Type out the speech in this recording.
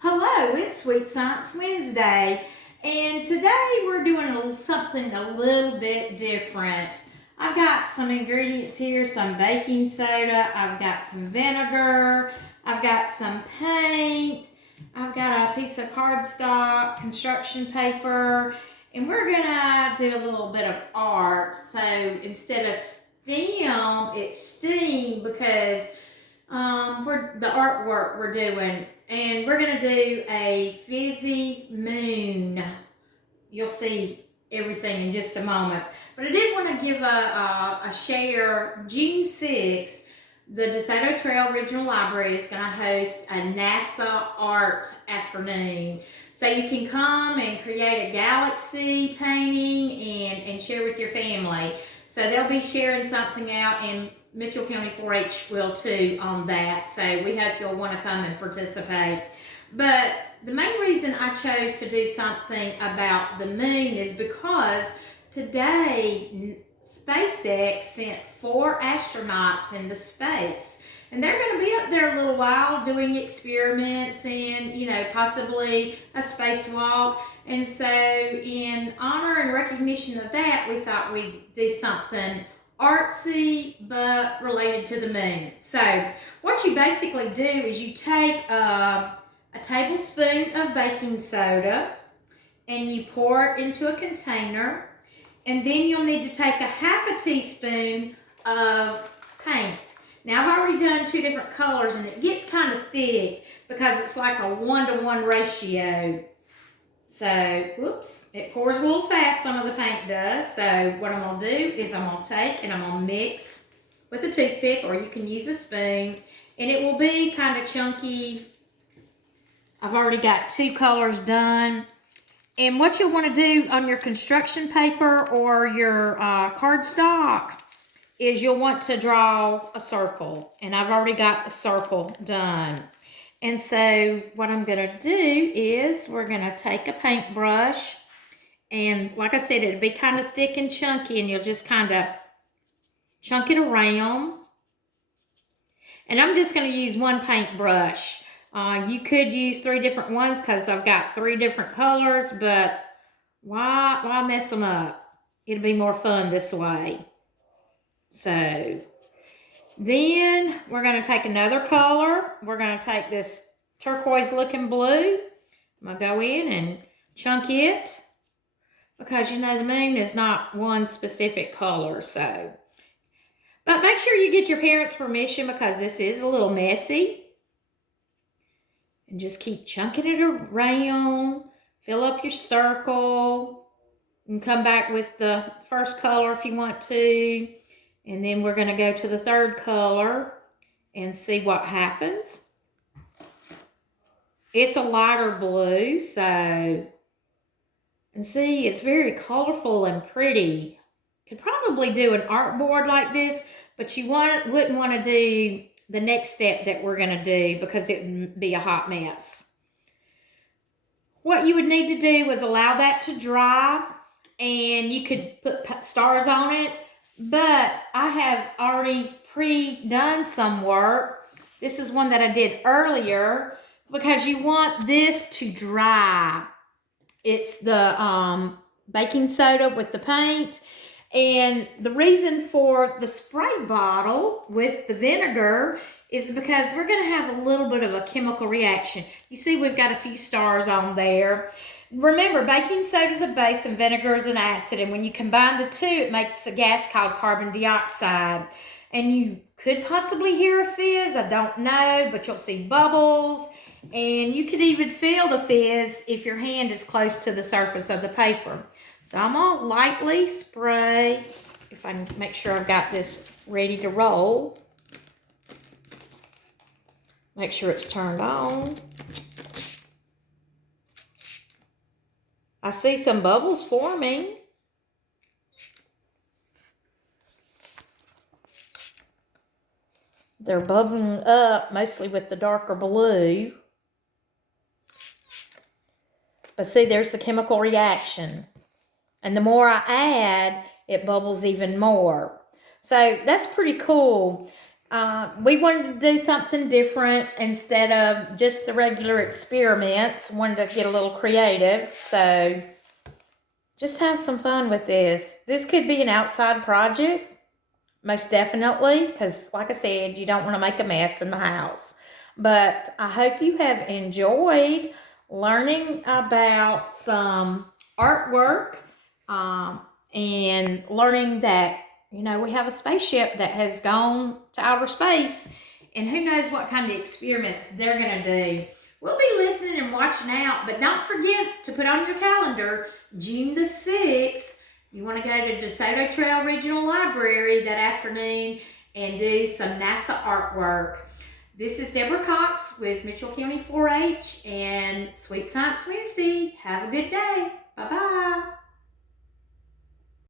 Hello, it's Sweet Science Wednesday, and today we're doing something a little bit different. I've got some ingredients here, some baking soda, I've got some vinegar, I've got some paint, I've got a piece of cardstock, construction paper, and we're gonna do a little bit of art. So instead of STEM, it's STEAM because we're the artwork we're doing, and we're gonna do a fizzy moon. You'll see everything in just a moment. But I did want to give a share. June 6th, the DeSoto Trail Regional Library is going to host a NASA art afternoon. So you can come and create a galaxy painting and share with your family. So they'll be sharing something out, and Mitchell County 4-H will too on that. So we hope you'll want to come and participate. But the main reason I chose to do something about the moon is because today SpaceX sent 4 astronauts into space. And they're going to be up there a little while doing experiments and, possibly a spacewalk. And so in honor and recognition of that, we thought we'd do something artsy but related to the moon. So what you basically do is you take a tablespoon of baking soda and you pour it into a container, and then you'll need to take a half a teaspoon of paint. Now I've already done 2 different colors, and it gets kind of thick because it's like a 1-to-1 ratio. So, whoops, it pours a little fast, some of the paint does. So what I'm going to do is I'm going to take and I'm going to mix with a toothpick, or you can use a spoon, and it will be kind of chunky. I've already got 2 colors done. And what you'll want to do on your construction paper or your cardstock is you'll want to draw a circle. And I've already got a circle done. And so what I'm going to do is we're going to take a paintbrush. And like I said, it'll be kind of thick and chunky, and you'll just kind of chunk it around. And I'm just going to use one paintbrush. You could use 3 different ones because I've got 3 different colors, but why mess them up? It'll be more fun this way. So then we're going to take another color. We're going to take this turquoise looking blue. I'm going to go in and chunk it because the moon is not one specific color. So, but make sure you get your parents' permission because this is a little messy. And just keep chunking it around. Fill up your circle. And come back with the first color if you want to. And then we're going to go to the 3rd color and see what happens. It's a lighter blue, so... And see, it's very colorful and pretty. Could probably do an art board like this, but you wouldn't want to do the next step that we're going to do because it would be a hot mess. What you would need to do is allow that to dry, and you could put stars on it, but I have already pre-done some work. This is one that I did earlier because you want this to dry. It's the baking soda with the paint. And the reason for the spray bottle with the vinegar is because we're going to have a little bit of a chemical reaction. You see we've got a few stars on there. Remember, baking soda is a base and vinegar is an acid. And when you combine the 2, it makes a gas called carbon dioxide. And you could possibly hear a fizz. I don't know, but you'll see bubbles. And you could even feel the fizz if your hand is close to the surface of the paper. So I'm going to lightly spray, if I can make sure I've got this ready to roll. Make sure it's turned on. I see some bubbles forming. They're bubbling up, mostly with the darker blue. But see, there's the chemical reaction. And the more I add, it bubbles even more. So that's pretty cool. We wanted to do something different instead of just the regular experiments. Wanted to get a little creative, so just have some fun with this. This could be an outside project, most definitely, because like I said, you don't want to make a mess in the house. But I hope you have enjoyed learning about some artwork, and learning that, we have a spaceship that has gone to outer space, and who knows what kind of experiments they're going to do. We'll be listening and watching out, but don't forget to put on your calendar June the 6th. You want to go to DeSoto Trail Regional Library that afternoon and do some NASA artwork. This is Deborah Cox with Mitchell County 4-H and Sweet Science Wednesday. Have a good day. Bye-bye.